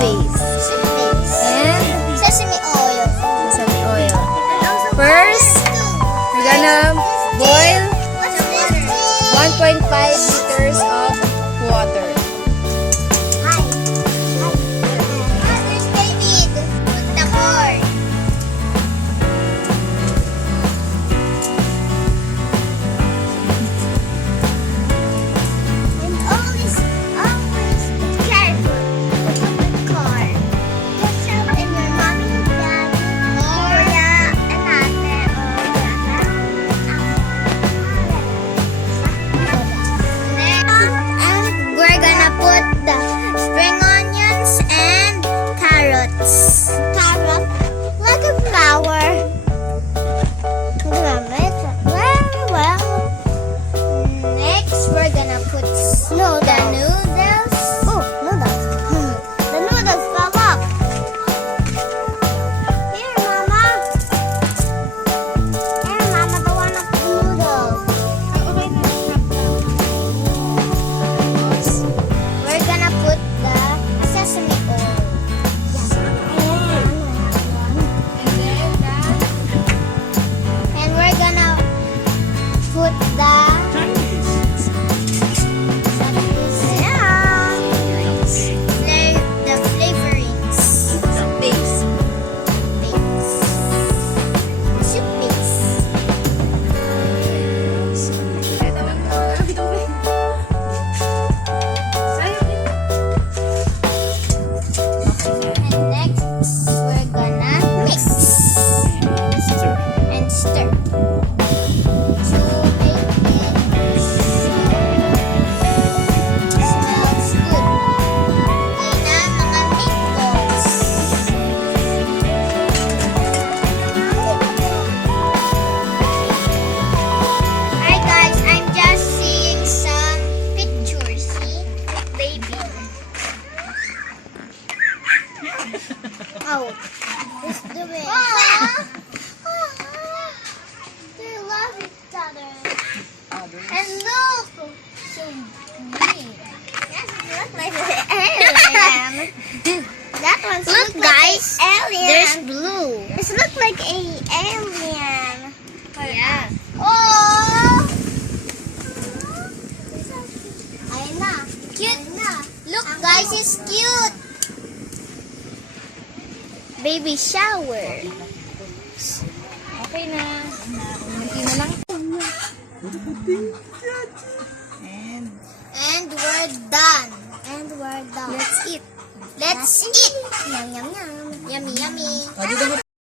base. And Sesame oil. sesame oil. First, we're gonna boil 1.5 liters of water. First, they need the corn. And always be careful with the corn. Yourself and your mommy, daddy, kuya, and ate, and we're gonna put the spring onions and carrots. Carrot, like a flower. Next, we're gonna put the noodles. Oh, noodles. The noodles fell up. Here, Mama. Here, Mama, the one of the noodles. We're gonna put the sesame oil. And we're gonna put the the flavorings. Base. Soup base. And next, we're gonna mix and stir to make it smells good. Yan na mga meatballs. Hi guys, I'm just seeing some pictures. See? Baby. Oh, it's doing. They love each other. And look, so green. Yes, look like an alien. That one's look guys, like alien. There's blue. It looks like a alien. Yeah. Oh. Ayun na. Cute. Look guys, it's cute. Baby shower. Okay na. Kunti na lang.